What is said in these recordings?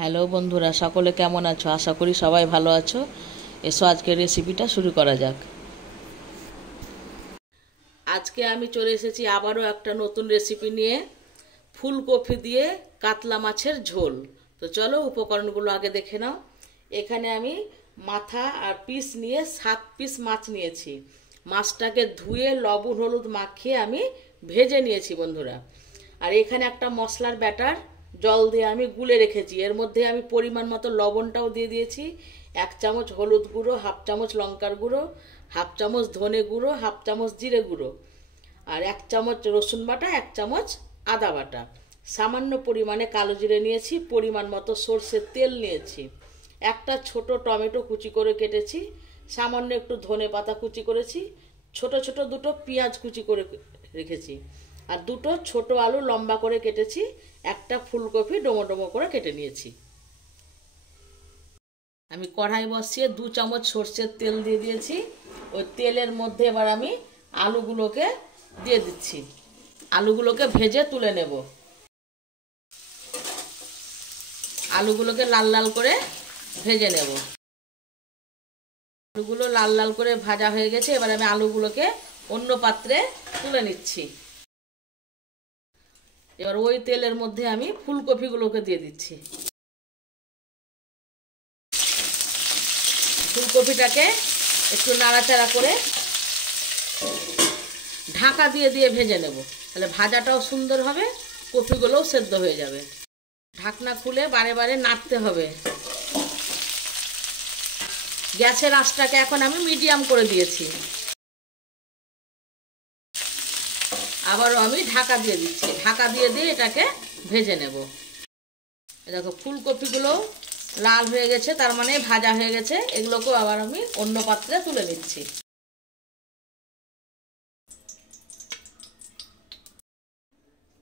Hello বন্ধুরা, সকলে কেমন আছো? আশা করি সবাই ভালো আছো। এসো আজকের রেসিপিটা শুরু করা যাক। আজকে আমি চলে এসেছি আবারও একটা নতুন রেসিপি নিয়ে, ফুলকপি দিয়ে কাতলা মাছের ঝোল। তো চলো উপকরণগুলো আগে দেখে নাও। এখানে আমি মাথা আর পিস নিয়ে 7 পিস মাছ নিয়েছি। মাছটাকে ধুয়ে লবণ হলুদ মাখিয়ে আমি ভেজে নিয়েছি বন্ধুরা। আর এখানে একটা মশলার ব্যাটার জল দিয়ে আমি গুলে রেখেছি। এর মধ্যে আমি পরিমাণ মতো লবণটাও দিয়ে দিয়েছি, 1 চামচ হলুদ গুঁড়ো, 1/2 চামচ লঙ্কার গুঁড়ো, 1/2 চামচ ধনে গুঁড়ো, 1/2 চামচ জিরে গুঁড়ো, আর 1 চামচ রসুন বাটা, 1 চামচ আদা বাটা। সামান্য পরিমাণে কালো জিরে নিয়েছি, পরিমাণ মতো সর্ষের তেল নিয়েছি, একটা ছোট টমেটো কুচি করে কেটেছি, সামান্য একটু ধনে পাতা কুচি করেছি, ছোট ছোট দুটো পেঁয়াজ কুচি করে রেখেছি, আর দুটো ছোট আলু লম্বা করে কেটেছি, একটা ফুলকপি ডোমো ডোমো করে কেটে নিয়েছি। আমি কড়াই বসিয়ে 2 চামচ সর্ষের তেল দিয়ে দিয়েছি। ওই তেলের মধ্যে এবার আমি আলুগুলোকে দিয়ে দিচ্ছি। আলুগুলোকে ভেজে তুলে নেব। আলুগুলোকে লাল লাল করে ভেজে নেব। আলুগুলো লাল লাল করে ভাজা হয়ে গেছে। এবার আমি আলুগুলোকে অন্য পাত্রে তুলে নিচ্ছি। এবার ওই তেলের মধ্যে আমি ফুলকপিগুলোকে দিয়ে দিচ্ছি। ফুলকপিটাকে একটু নাড়াচাড়া করে ঢাকা দিয়ে দিয়ে ভেজে নেব। তাহলে ভাজাটাও সুন্দর হবে, কপিগুলোও সেদ্ধ হয়ে যাবে। ঢাকনা খুলে বারে বারে নাড়তে হবে। গ্যাসের আঁচটাকে এখন আমি মিডিয়াম করে দিয়েছি। আবারও আমি ঢাকা দিয়ে দিচ্ছি। ঢাকা দিয়ে দিয়ে এটাকে ভেজে নেব। দেখো ফুলকপিগুলো লাল হয়ে গেছে, তার মানে ভাজা হয়ে গেছে। এগুলোকেও আবার আমি অন্য পাত্রে তুলে নিচ্ছি।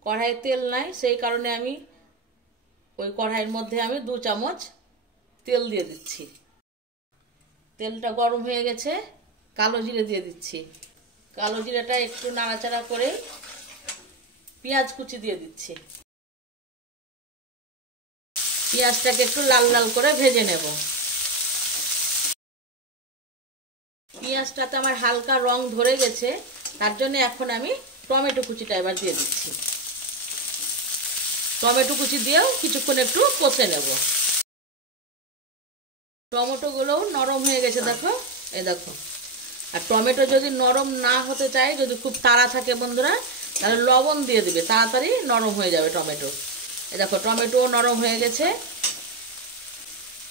কড়াইয়ে তেল নাই, সেই কারণে আমি ওই কড়াইয়ের মধ্যে আমি 2 চামচ তেল দিয়ে দিচ্ছি। তেলটা গরম হয়ে গেছে, কালো জিরে দিয়ে দিচ্ছি। কালো জিরেটা একটু নাড়াচাড়া করে পেঁয়াজ কুচি দিয়ে দিচ্ছি। পেঁয়াজটাকে একটু লাল লাল করে ভেজে নেব। পেঁয়াজটাতে আমার হালকা রং ধরে গেছে, তার জন্য এখন আমি টমেটো কুচিটা এবার দিয়ে দিচ্ছি। টমেটো কুচি দিয়েও কিছুক্ষণ একটু কষে নেব। টমেটোগুলোও নরম হয়ে গেছে, দেখো এই দেখো। আর টমেটো যদি নরম না হতে চায়, যদি খুব তাড়া থাকে বন্ধুরা, তাহলে লবণ দিয়ে দিবে, তাড়াতাড়ি নরম হয়ে যাবে টমেটো। এই দেখো টমেটো নরম হয়ে গেছে।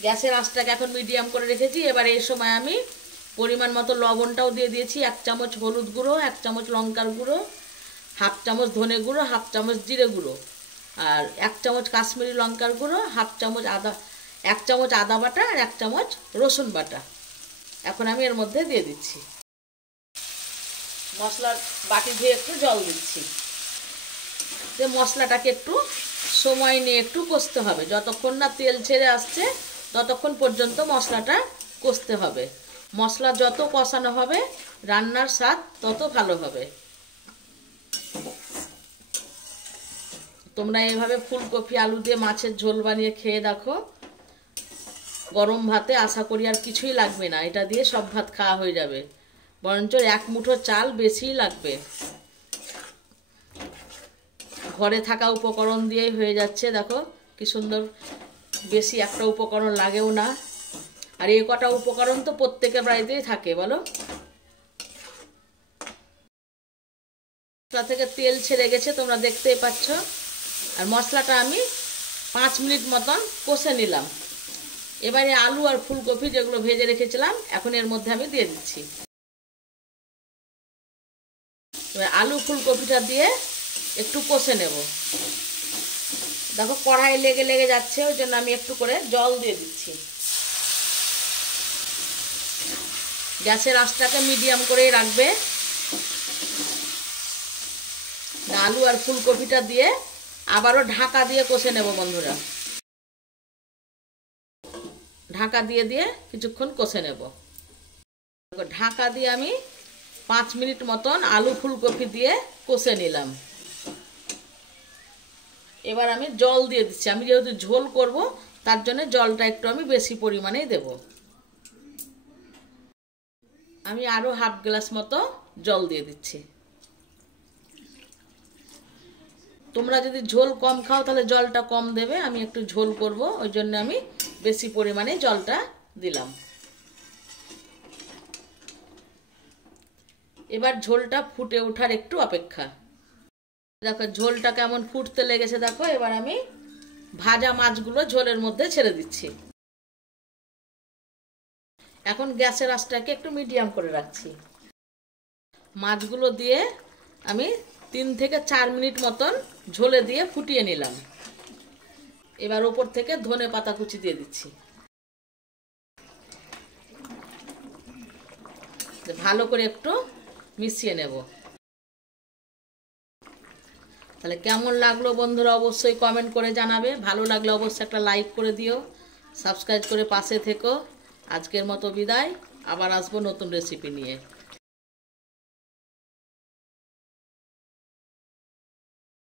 গ্যাসের আঁচটাকে এখন মিডিয়াম করে রেখেছি। এবার এই সময় আমি পরিমাণ মতো লবণটাও দিয়ে দিয়েছি, 1 চামচ হলুদ গুঁড়ো, 1 চামচ লঙ্কার গুঁড়ো, 1/2 চামচ ধনে গুঁড়ো, 1/2 চামচ জিরে গুঁড়ো, আর 1 চামচ কাশ্মীরি লঙ্কার গুঁড়ো, 1/2 চামচ আদা, 1 চামচ আদা বাটা, আর 1 চামচ রসুন বাটা। এখন আমি এর মধ্যে দিয়ে দিচ্ছি। মশলার বাটি ধুয়ে একটু জল দিচ্ছি। যে মশলাটাকে একটু সময় নিয়ে একটু কষতে হবে। যতক্ষণ না তেল ছেড়ে আসছে ততক্ষণ পর্যন্ত মশলাটা কষতে হবে। মশলা যত কষানো হবে রান্নার স্বাদ তত ভালো হবে। তোমরা এইভাবে ফুলকপি আলু দিয়ে মাছের ঝোল বানিয়ে খেয়ে দেখো। গরম ভাতে আশা করি আর কিছুই লাগবে না, এটা দিয়ে সব ভাত খাওয়া হয়ে যাবে। বরঞ্চ 1 মুঠো চাল বেশিই লাগবে। ঘরে থাকা উপকরণ দিয়েই হয়ে যাচ্ছে, দেখো কি সুন্দর। বেশি একটা উপকরণ লাগেও না। আর এই কটা উপকরণ তো প্রত্যেকের বাড়িতেই থাকে, বলো। মশলা থেকে তেল ছেড়ে গেছে, তোমরা দেখতেই পাচ্ছ। আর মশলাটা আমি 5 মিনিট মতন কষে নিলাম। এবারে আলু আর ফুলকপি যেগুলো ভেজে রেখেছিলাম এখন এর মধ্যে আমি দিয়ে দিচ্ছি। এবার আলু ফুলকপিটা দিয়ে একটু কষে নেব। দেখো কড়াই লেগে লেগে যাচ্ছে, ওই জন্য আমি একটু করে জল দিয়ে দিচ্ছি। গ্যাসের আঁচটাকে মিডিয়াম করেই রাখবে। আলু আর ফুলকপিটা দিয়ে আবারও ঢাকা দিয়ে কষে নেব বন্ধুরা। ঢাকা দিয়ে দিয়ে কিছুক্ষণ কষে নেব। ঢাকা দিয়ে আমি 5 মিনিট মতন আলু ফুলকপি দিয়ে কষে নিলাম। এবার আমি জল দিয়ে দিচ্ছি। আমি যেহেতু ঝোল করব তার জন্য জলটা একটু আমি বেশি পরিমাণেই দেব। আমি আরও হাফ গ্লাস মতো জল দিয়ে দিচ্ছি। তোমরা যদি ঝোল কম খাও তাহলে জলটা কম দেবে। আমি একটু ঝোল করব, ওই জন্য আমি বেশি পরিমাণে জলটা দিলাম। এবার ঝোলটা ফুটে ওঠার একটু অপেক্ষা। দেখো ঝোলটা কেমন ফুটতে লেগেছে দেখো। এবার আমি ভাজা মাছগুলো ঝোলের মধ্যে ছেড়ে দিচ্ছি। এখন গ্যাসের আঁচটাকে একটু মিডিয়াম করে রাখছি। মাছগুলো দিয়ে আমি 3 থেকে 4 মিনিট মতন ঝোলে দিয়ে ফুটিয়ে নিলাম। এবার উপর থেকে ধনে পাতা কুচি দিয়ে দিচ্ছি। ভালো করে একটু মিশিয়ে নেব। তাহলে কেমন লাগলো বন্ধুরা অবশ্যই কমেন্ট করে জানাবে। ভালো লাগলে অবশ্যই একটা লাইক করে দিও, সাবস্ক্রাইব করে পাশে থেকো। আজকের মতো বিদায়, আবার আসবো নতুন রেসিপি নিয়ে।